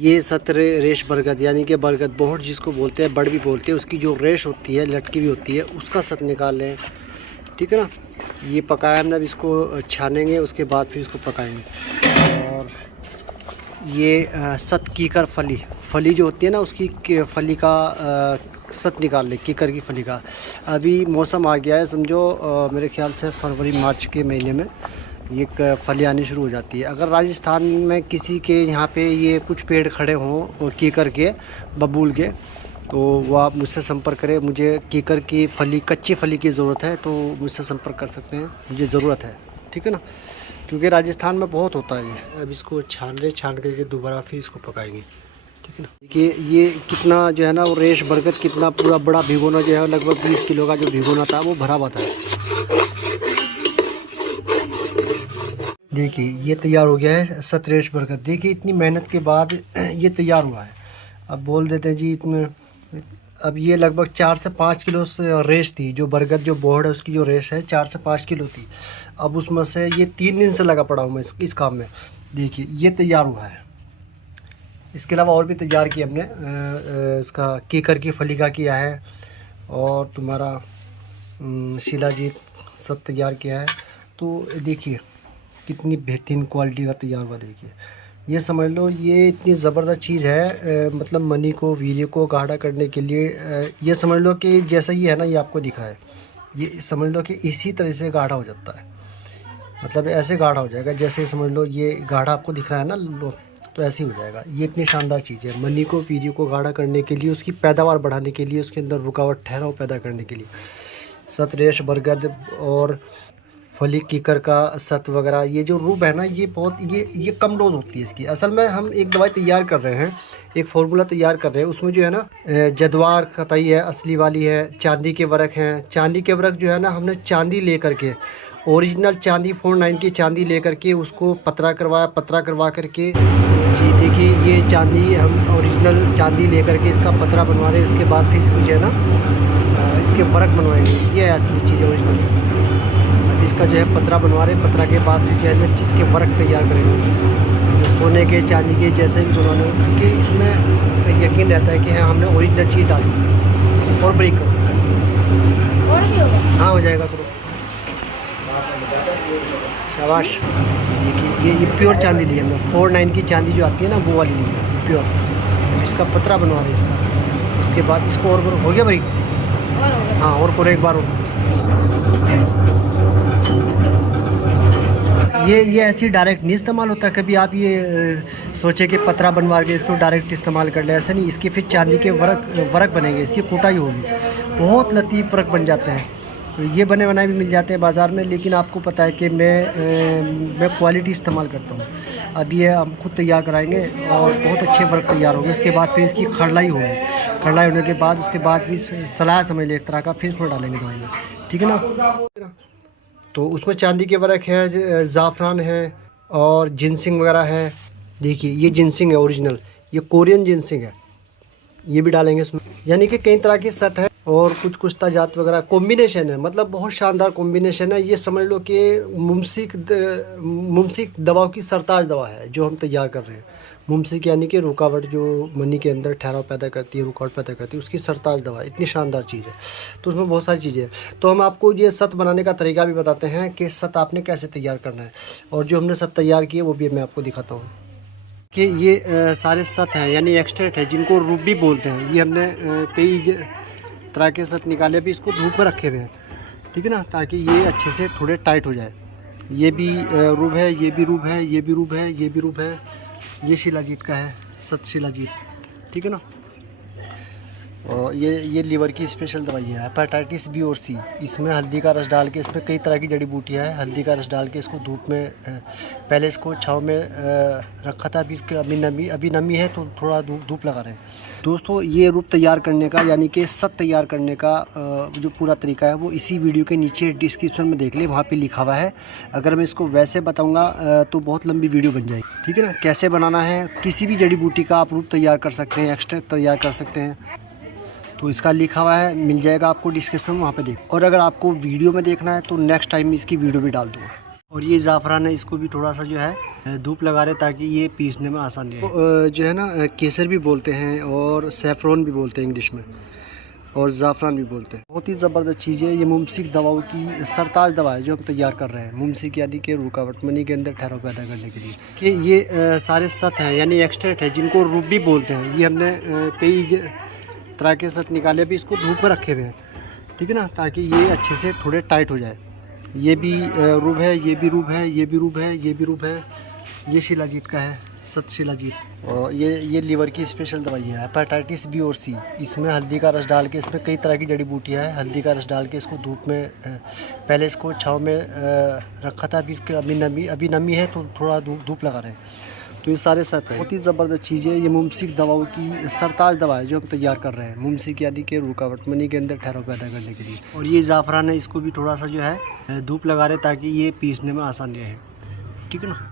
ये रेश बरगद यानी कि बरगद बोहड़ जिसको बोलते हैं, बड़ भी बोलते हैं, उसकी जो रेश होती है लटकी हुई होती है उसका सत निकाल लें। ठीक है ना। ये पकाया हमने, अब इसको छानेंगे, उसके बाद फिर इसको पकाएंगे। और ये सत कीकर फली जो होती है ना, उसकी फली का सत निकाल ले, कीकर की फली का। अभी मौसम आ गया है, समझो मेरे ख्याल से फरवरी मार्च के महीने में ये फली आनी शुरू हो जाती है। अगर राजस्थान में किसी के यहाँ पे ये कुछ पेड़ खड़े हों कीकर के, बबूल के, तो वो आप मुझसे संपर्क करें। मुझे कीकर की फली, कच्ची फली की ज़रूरत है, तो मुझसे संपर्क कर सकते हैं, मुझे ज़रूरत है। ठीक है ना, क्योंकि राजस्थान में बहुत होता है ये। अब इसको छान करके दोबारा फिर इसको पकाएंगे। ठीक है ना। देखिए ये कितना जो है ना, वो रेश बरगद कितना पूरा बड़ा भिगोना जो है, लगभग 20 किलो का जो भिगोना था वो भरा हुआ था। देखिए ये तैयार हो गया है सतरेश बरगद। देखिए इतनी मेहनत के बाद ये तैयार हुआ है। अब बोल देते हैं जी इसमें, अब ये लगभग 4 से 5 किलो से रेश थी, जो बरगद जो बोहड़ है उसकी जो रेश है 4 से 5 किलो थी। अब उसमें से ये 3 दिन से लगा पड़ा हूँ मैं इस काम में। देखिए ये तैयार हुआ है। इसके अलावा और भी तैयार किया हमने, इसका कीकर की फली का किया है, और तुम्हारा शिलाजीत सब तैयार किया है। तो देखिए कितनी बेहतरीन क्वालिटी का तैयार हुआ। देखिए ये समझ लो ये इतनी ज़बरदस्त चीज़ है, मतलब मनी को, वीर्य को गाढ़ा करने के लिए। ये समझ लो कि जैसा ये है ना, ये आपको दिखा है, ये समझ लो कि इसी तरह से गाढ़ा हो जाता है। मतलब ऐसे गाढ़ा हो जाएगा जैसे समझ लो ये गाढ़ा आपको दिख रहा है ना, लो तो ऐसे ही हो जाएगा। ये इतनी शानदार चीज़ है, मनी को, वीर्य को गाढ़ा करने के लिए, उसकी पैदावार बढ़ाने के लिए, उसके अंदर रुकावट, ठहराव पैदा करने के लिए। सतरेश बरगद और फली कीकर का सत वगैरह, ये जो रूप है ना, ये बहुत ये कम डोज होती है इसकी। असल में हम एक दवाई तैयार कर रहे हैं, एक फार्मूला तैयार कर रहे हैं, उसमें जो है ना जद्वार कतई है, असली वाली है, चांदी के वरक हैं। चांदी के वरक जो है ना, हमने चांदी ले करके, ओरिजिनल चांदी 49 की चांदी ले करके उसको पतरा करवा करके जी। देखिए ये चांदी हम ओरिजिनल चांदी ले करके इसका पतरा बनवा रहे हैं। इसके बाद फिर इसको जो है ना इसके वरक बनवाएंगे। ये है असली चीज़ ओरिजिनल। इसका जो है पतरा बनवा रहे हैं, पतरा के बाद फिर जो है ना जिसके वर्क तैयार करेंगे, सोने के, चांदी के, जैसे भी बनवाने, क्योंकि इसमें यकीन रहता है कि हाँ हमने ओरिजिनल चीज़ डाली। और ब्रेक करो, और भी होगा, हाँ हो जाएगा। करो, शाबाश। देखिए ये प्योर चांदी ली हमने, 49 की चांदी जो आती है ना, वो वाली ली है प्योर। इसका पतरा बनवा रहे हैं इसका। उसके बाद इसको और हो गया भाई, और हो गया। हाँ और करो एक बार और। ये ऐसी डायरेक्ट नहीं इस्तेमाल होता। कभी आप ये सोचे कि पतरा बनवा के इसको डायरेक्ट इस्तेमाल कर ले, ऐसा नहीं। इसके फिर चांदी के वर्क बनेंगे, इसकी कुटाई होगी, बहुत लतीफ़ वर्क बन जाते हैं। तो ये बने बनाए भी मिल जाते हैं बाज़ार में, लेकिन आपको पता है कि मैं क्वालिटी इस्तेमाल करता हूँ। अब ये हम खुद तैयार कराएंगे और बहुत अच्छे वर्क तैयार होंगे। उसके बाद फिर इसकी खड़लाई होगी, खड़लाई होने के बाद उसके बाद भी सलाह समझ ले एक तरह का, फिर उसमें डालेंगे दवाई में। ठीक है ना। तो उसमें चांदी के वर्क है, ज़ाफ़रान है और जिनसिंग वगैरह है। देखिए ये जिनसिंग है ओरिजिनल, ये कोरियन जिनसिंग है, ये भी डालेंगे इसमें। यानी कि कई तरह की सत है और कुछ ताजात वगैरह कॉम्बिनेशन है, मतलब बहुत शानदार कॉम्बिनेशन है। ये समझ लो कि मुमसिक दवाओं की सरताज दवा है जो हम तैयार कर रहे हैं। मुमसिक यानी कि रुकावट, जो मनी के अंदर ठहराव पैदा करती है, रुकावट पैदा करती है, उसकी सरताज दवा। इतनी शानदार चीज़ है, तो उसमें बहुत सारी चीज़ें हैं। तो हम आपको ये सत बनाने का तरीका भी बताते हैं कि सत आपने कैसे तैयार करना है, और जो हमने सत तैयार किए वो भी मैं आपको दिखाता हूँ। कि ये सारे सत हैं यानी एक्सट्रैक्ट है, जिनको रूप भी बोलते हैं। ये हमने कई तरह के सत निकाले, भी इसको धूप में रखे हुए हैं। ठीक है ना, ताकि ये अच्छे से थोड़े टाइट हो जाए। ये भी रूप है, ये भी रूप है, ये भी रूप है, ये भी रूप है। ये शिलाजीत का है, सत शिलाजीत। ठीक है ना। और ये लीवर की स्पेशल दवाई है, हेपेटाइटिस बी और सी। इसमें हल्दी का रस डाल के, इसमें कई तरह की जड़ी बूटियाँ हैं, हल्दी का रस डाल के इसको धूप में, पहले इसको छाँव में रखा था, अभी नमी है तो थोड़ा धूप लगा रहे हैं। दोस्तों ये रूप तैयार करने का यानी कि सत तैयार करने का जो पूरा तरीका है वो इसी वीडियो के नीचे डिस्क्रिप्शन में देख ले, वहाँ पे लिखा हुआ है। अगर मैं इसको वैसे बताऊँगा तो बहुत लंबी वीडियो बन जाएगी। ठीक है ना। कैसे बनाना है, किसी भी जड़ी बूटी का आप रूप तैयार कर सकते हैं, एक्स्ट्रैक्ट तैयार कर सकते हैं, तो इसका लिखा हुआ है, मिल जाएगा आपको डिस्क्रिप्शन में, वहाँ पे देख। और अगर आपको वीडियो में देखना है तो नेक्स्ट टाइम इसकी वीडियो भी डाल दूँगा। और ये ज़ाफ़रान है, इसको भी थोड़ा सा जो है धूप लगा रहे ताकि ये पीसने में आसानी रहे। तो जो है ना केसर भी बोलते हैं और सैफ़रॉन भी बोलते हैं इंग्लिश में, और ज़ाफ़रान भी बोलते हैं। बहुत ही ज़बरदस्त चीज़ है ये। मुमसिक दवाओं की सरताज दवा है जो हम तैयार कर रहे हैं। मुमसिक यानी कि रुकावट मनी के अंदर ठहराव पैदा करने के लिए कि ये सारे सत हैं यानी एक्सट्रैक्ट है जिनको रूप भी बोलते हैं। ये हमने कई तरह के सत निकाले भी, इसको धूप में रखे हुए हैं, ठीक है ना, ताकि ये अच्छे से थोड़े टाइट हो जाए। ये भी रूब है, ये भी रूब है, ये भी रूब है, ये भी रूब है। ये शिलाजीत का है, सत शिलाजीत। और ये लीवर की स्पेशल दवाई है, हेपेटाइटिस बी और सी। इसमें हल्दी का रस डाल के, इसमें कई तरह की जड़ी बूटियाँ हैं, हल्दी का रस डाल के इसको धूप में पहले इसको छाँव में रखा था, अभी नमी है तो थोड़ा धूप लगा रहे हैं। तो ये सारे सत है। बहुत ही ज़बरदस्त चीज़ है ये। मुमसिक दवाओं की सरताज दवा है जो हम तैयार कर रहे हैं। मुमसिक यानी कि रुकावट मनी के अंदर ठहराव पैदा करने के लिए। और ये ज़ाफ़रान है, इसको भी थोड़ा सा जो है धूप लगा रहे ताकि ये पीसने में आसानी रहे, ठीक है ना।